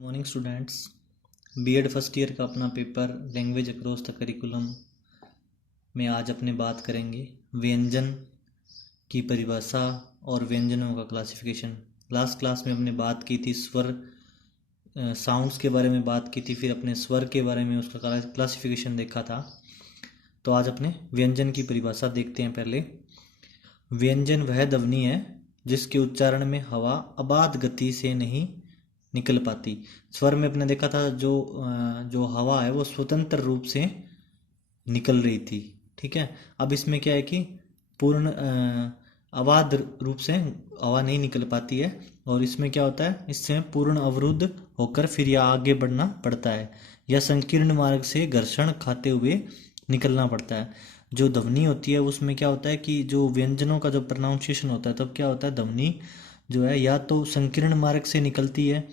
Morning students. BEd first year का अपना paper language across the curriculum में आज अपने बात करेंगे व्यंजन की परिभाषा और व्यंजनों का क्लासिफिकेशन। लास्ट क्लास में हमने बात की थी स्वर साउंड्स के बारे में बात की थी, फिर अपने स्वर के बारे में उसका क्लासिफिकेशन देखा था। तो आज अपने व्यंजन की परिभाषा देखते हैं। पहले व्यंजन वह ध्वनि है जिसके उच्चारण में हवा अबाध गति से नहीं निकल पाती। स्वर में अपने देखा था जो हवा है वो स्वतंत्र रूप से निकल रही थी। ठीक है, अब इसमें क्या है कि पूर्ण अबाध रूप से हवा नहीं निकल पाती है, और इसमें क्या होता है, इससे पूर्ण अवरुद्ध होकर फिर यह आगे बढ़ना पड़ता है या संकीर्ण मार्ग से घर्षण खाते हुए निकलना पड़ता है। जो ध्वनि होती है उसमें क्या होता है कि जो व्यंजनों का जो प्रोनाउंसिएशन होता है तब क्या होता है, ध्वनि जो है या तो संकीर्ण मार्ग से निकलती है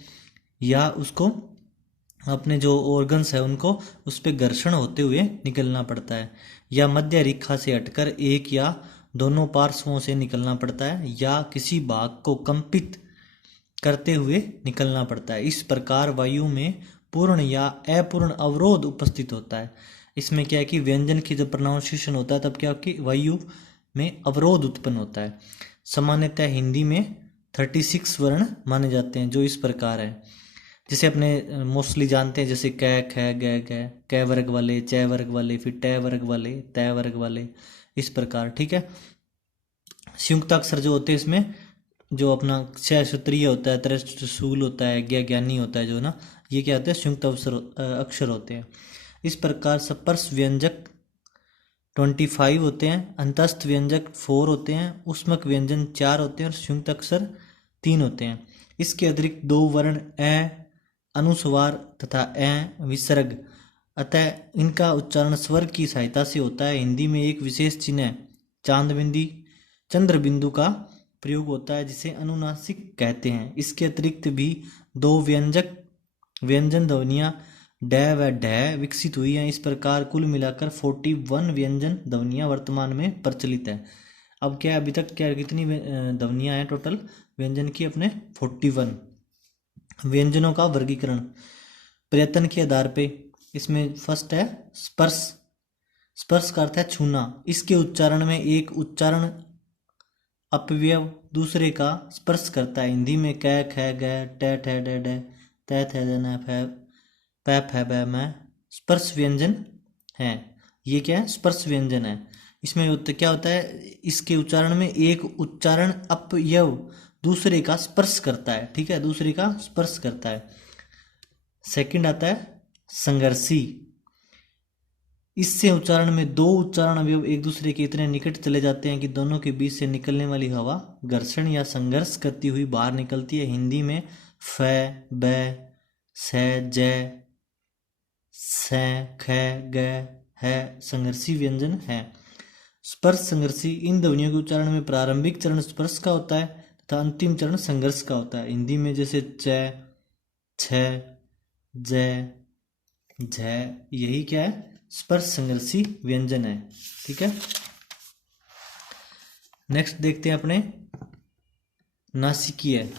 या उसको अपने जो ऑर्गन्स है उनको उस पर घर्षण होते हुए निकलना पड़ता है, या मध्य रेखा से हटकर एक या दोनों पार्श्वों से निकलना पड़ता है, या किसी भाग को कंपित करते हुए निकलना पड़ता है। इस प्रकार वायु में पूर्ण या अपूर्ण अवरोध उपस्थित होता है। इसमें क्या है कि व्यंजन की जब प्रोनाउंसिएशन होता है तब क्या कि वायु में अवरोध उत्पन्न होता है। सामान्यतः हिंदी में 36 वर्ण माने जाते हैं, जो इस प्रकार है, जिसे अपने मोस्टली जानते हैं, जैसे कै ख ग ग, कै वर्ग वाले, च वर्ग वाले, फिर ट वर्ग वाले, तय वर्ग वाले, इस प्रकार। ठीक है, संयुक्ताक्षर जो होते हैं इसमें जो अपना क्षय सूत्रीय होता है, त्रिशूल होता है, ज्ञानी होता है, जो ना ये क्या होते हैं, संयुक्त अक्षर होते हैं। इस प्रकार स्पर्श व्यंजक 25 होते हैं, अंतस्थ व्यंजक 4 होते हैं, ऊष्मक व्यंजन 4 होते हैं और संयुक्त अक्षर 3 होते हैं। इसके अतिरिक्त 2 वर्ण अनुस्वार तथा विसर्ग, अतः इनका उच्चारण स्वर की सहायता से होता है। हिंदी में एक विशेष चिन्ह चंद्र बिंदु का प्रयोग होता है जिसे अनुनासिक कहते हैं। इसके अतिरिक्त भी 2 व्यंजन ध्वनियां ड व ढ विकसित हुई हैं। इस प्रकार कुल मिलाकर 41 व्यंजन ध्वनियां वर्तमान में प्रचलित है। अब क्या अभी तक क्या कितनी ध्वनियां हैं टोटल व्यंजन की, अपने 41। व्यंजनों का वर्गीकरण प्रयत्न के आधार पे, इसमें फर्स्ट है स्पर्श। स्पर्श का अर्थ है छूना। इसके उच्चारण में एक उच्चारण अपव्यय दूसरे का स्पर्श करता है। हिंदी में कै ख ग ट ठ ड ड त थ द न फ प फ ब म स्पर्श व्यंजन है। ये क्या है, स्पर्श व्यंजन है। इसमें क्या होता है, इसके उच्चारण में एक उच्चारण अपव्यय दूसरे का स्पर्श करता है। ठीक है, दूसरे का स्पर्श करता है। सेकंड आता है संघर्षी। इससे उच्चारण में 2 उच्चारण अवयव एक दूसरे के इतने निकट चले जाते हैं कि दोनों के बीच से निकलने वाली हवा घर्षण या संघर्ष करती हुई बाहर निकलती है। हिंदी में फ ब स ज स ख ग है संघर्षी व्यंजन है। स्पर्श संघर्षी इन ध्वनियों के उच्चारण में प्रारंभिक चरण स्पर्श का होता है तथा अंतिम चरण संघर्ष का होता है। हिंदी में जैसे च छ ज झ, यही क्या है, स्पर्श संघर्षी व्यंजन है। ठीक है, नेक्स्ट देखते हैं अपने नासिकीय।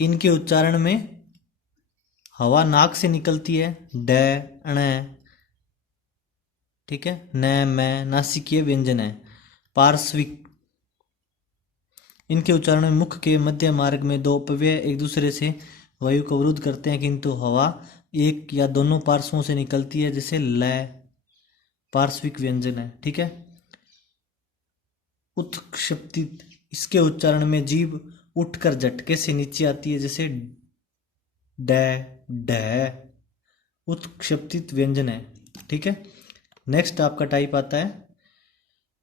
इनके उच्चारण में हवा नाक से निकलती है, ड अण। ठीक है, न मैं नासिकीय व्यंजन है। पार्श्विक, इनके उच्चारण में मुख के मध्य मार्ग में 2 अपव्यय एक दूसरे से वायु को अवरुद्ध करते हैं, किंतु हवा एक या दोनों पार्श्वों से निकलती है, जैसे ल। पार्श्विक व्यंजन है। ठीक है, उत्क्षेपित, इसके उच्चारण में जीभ उठकर झटके से नीचे आती है, जैसे ड ढ। उत्क्षेपित व्यंजन है। ठीक है, नेक्स्ट आपका टाइप आता है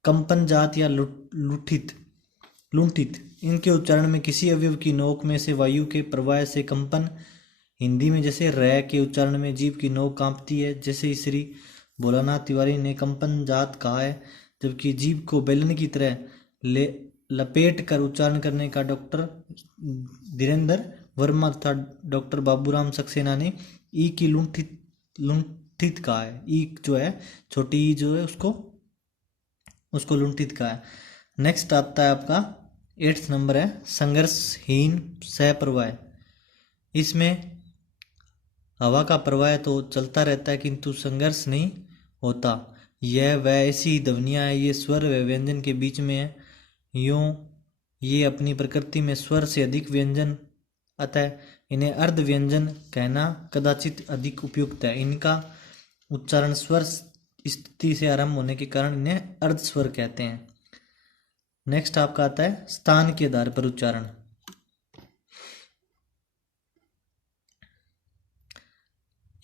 कंपन जात या लुठित। इनके उच्चारण में किसी अवयव की नोक में से वायु के प्रवाह से कंपन। हिंदी में जैसे र के उच्चारण में जीभ की नोक कांपती है, जैसे श्री भोलानाथ तिवारी ने कंपन जात कहा है, जबकि जीभ को बेलन की तरह लपेट कर उच्चारण करने का डॉक्टर धीरेन्द्र वर्मा तथा डॉक्टर बाबूराम सक्सेना ने ई की लुंठित कहा है। ई जो है, छोटी ई जो है उसको लुंठित कहा है। नेक्स्ट आता है आपका 8th नंबर है संघर्षहीन सप्रवाह। इसमें हवा का प्रवाह तो चलता रहता है किंतु संघर्ष नहीं होता। यह वह ऐसी ध्वनियाँ है, ये स्वर व व्यंजन के बीच में है। यूँ ये अपनी प्रकृति में स्वर से अधिक व्यंजन, अतः इन्हें अर्ध व्यंजन कहना कदाचित अधिक उपयुक्त है। इनका उच्चारण स्वर स्थिति से आरंभ होने के कारण इन्हें अर्ध स्वर कहते हैं। नेक्स्ट आपका आता है स्थान के आधार पर उच्चारण।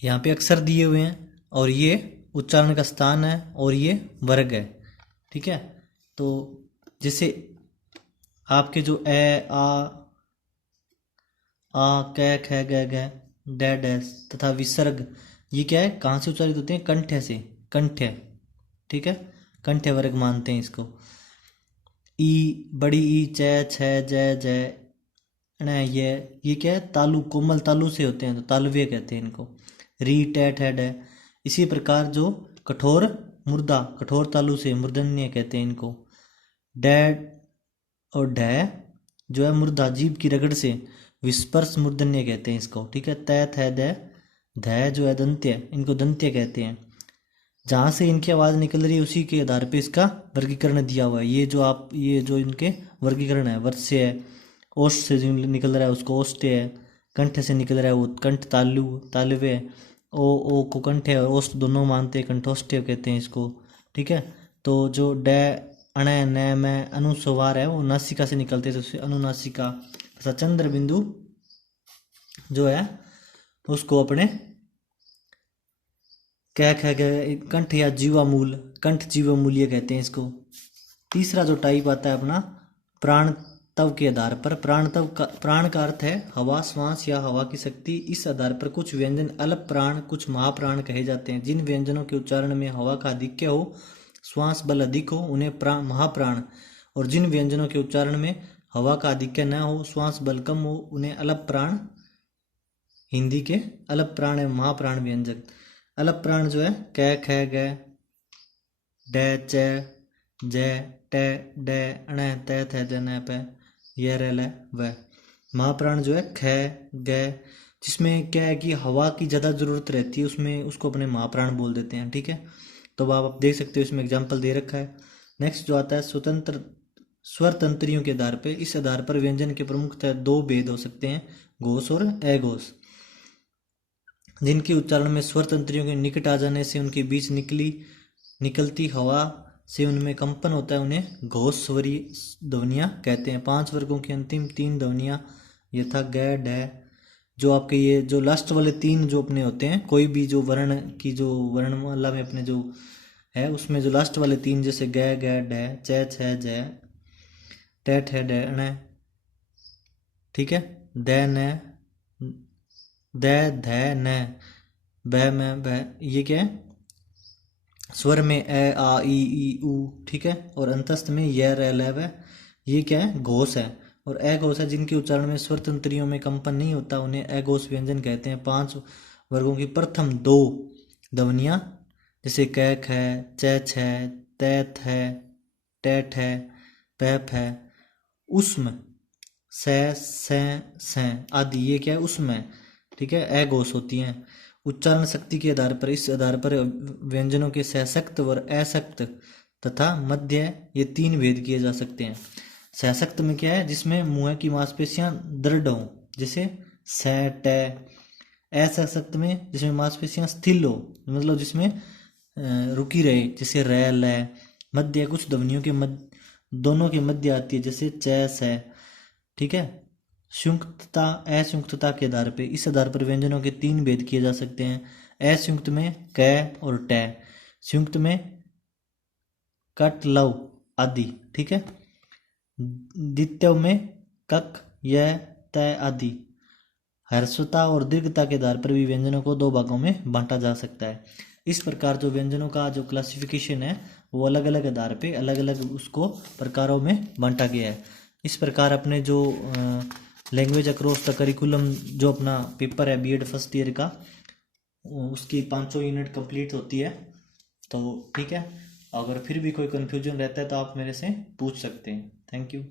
यहाँ पे अक्षर दिए हुए हैं और ये उच्चारण का स्थान है और ये वर्ग है, ठीक है। तो जैसे आपके जो ए आ कै ख ग घ डै डैश तथा विसर्ग, ये क्या है, कहाँ से उच्चारित होते हैं, कंठ्य से, कंठ्य, ठीक है, कंठ्य वर्ग मानते हैं इसको। ई बड़ी ई च छ ज ज ये क्या है, तालु, कोमल तालु से होते हैं तो तालव्य कहते हैं इनको। री टैट है डै। इसी प्रकार जो कठोर मुर्दा, कठोर तालु से मूर्धन्य कहते हैं इनको। डैड और ढै जो है मुर्दा, जीभ की रगड़ से विस्पर्श मूर्धन्य कहते हैं इसको, ठीक है। तैथ है दै, धै जो है दंत्य, इनको दंत्य कहते हैं। जहाँ से इनकी आवाज़ निकल रही है उसी के आधार पे इसका वर्गीकरण दिया हुआ है। ये जो इनके वर्गीकरण है, वर्ष्य है, ओष्ठ से जो निकल रहा है उसको ओष्ठ्य है, कंठ से निकल रहा है वो कंठ तालु तालव्य है, ओ को कंठ है और ओष्ठ दोनों मानते हैं, कंठोष्ठ्य कहते हैं इसको, ठीक है। तो जो डै अण न में अनुस्वार है वो नासिका से निकलते हैं, तो अनुनासिका तथा चंद्र बिंदु जो है उसको अपने कह कंठ या जीवामूल, कंठ जीवामूल्य कहते हैं इसको। तीसरा जो टाइप आता है अपना प्राणतव के आधार पर। प्राणतव का, प्राण का अर्थ है हवा, श्वास या हवा की शक्ति। इस आधार पर कुछ व्यंजन अल्प प्राण, कुछ महाप्राण कहे जाते हैं। जिन व्यंजनों के उच्चारण में हवा का आधिक्य हो, श्वास बल अधिक हो, उन्हें महाप्राण, और जिन व्यंजनों के उच्चारण में हवा का आधिक्य न हो, श्वास बल कम हो, उन्हें अल्प प्राण, हिंदी के अल्प प्राण है महाप्राण व्यंजक। अल्प प्राण जो है कै ख ग डै च ज ट ड अण त थ द न प य र ल व। महाप्राण जो है ख ग, जिसमें क्या है कि हवा की ज़्यादा ज़रूरत रहती है, उसमें उसको अपने महाप्राण बोल देते हैं, ठीक है। तो आप देख सकते हो इसमें एग्जाम्पल दे रखा है। नेक्स्ट जो आता है स्वतंत्र स्वर तंत्रियों के आधार पर। इस आधार पर व्यंजन के प्रमुखतः दो भेद हो सकते हैं, घोष और अघोष। जिनके उच्चारण में स्वर तंत्रियों के निकट आ जाने से उनके बीच निकलती हवा से उनमें कंपन होता है, उन्हें घोष स्वरीय ध्वनियाँ कहते हैं। 5 वर्गों की अंतिम 3 ध्वनियाँ यथा ग ढ, जो आपके ये जो लास्ट वाले 3 जो अपने होते हैं, कोई भी जो वर्ण की जो वर्णमाला में अपने जो है उसमें जो लास्ट वाले 3 जैसे ग ग ढ च छ ज ट ठ ड ण, ठीक है, द न द ध न ब में ब, ये क्या है, स्वर में ए आ ई उ, ठीक है, और अंतस्थ में य र ल व, ये क्या है, घोष है। और अघोष है जिनके उच्चारण में स्वर तंत्रियों में कंपन नहीं होता, उन्हें अघोष व्यंजन कहते हैं। 5 वर्गों की प्रथम 2 ध्वनियाँ जैसे क ख च छ त थ ट ठ प फ, उष्म स आदि, ये क्या है, उष्म, ठीक है, अघोष होती हैं। उच्चारण शक्ति के आधार पर, इस आधार पर व्यंजनों के सशक्त और असक्त तथा मध्य, ये 3 भेद किए जा सकते हैं। सशक्त में क्या है, जिसमें मुंह की मांसपेशियां दृढ़ हों, जैसे स ट। असशक्त में जिसमें मांसपेशियां स्थिर हो, मतलब जिसमें रुकी रहे, जैसे र ल। मध्य कुछ ध्वनियों के दोनों के मध्य आती है, जैसे च स, ठीक है। संयुक्तता असंयुक्तता के आधार पर, इस आधार पर व्यंजनों के 3 भेद किए जा सकते हैं। असंयुक्त में क और ट, संयुक्त में कट लव आदि, ठीक है। द्वितीय में कक य त आदि। ह्रस्वता और दीर्घता के आधार पर भी व्यंजनों को 2 भागों में बांटा जा सकता है। इस प्रकार जो व्यंजनों का जो क्लासिफिकेशन है वो अलग अलग आधार पे अलग अलग उसको प्रकारों में बांटा गया है। इस प्रकार अपने जो लैंग्वेज अक्रॉस द करिकुलम जो अपना पेपर है बीएड फर्स्ट ईयर का, उसकी 500 यूनिट कंप्लीट होती है। तो ठीक है, अगर फिर भी कोई कन्फ्यूजन रहता है तो आप मेरे से पूछ सकते हैं। Thank you.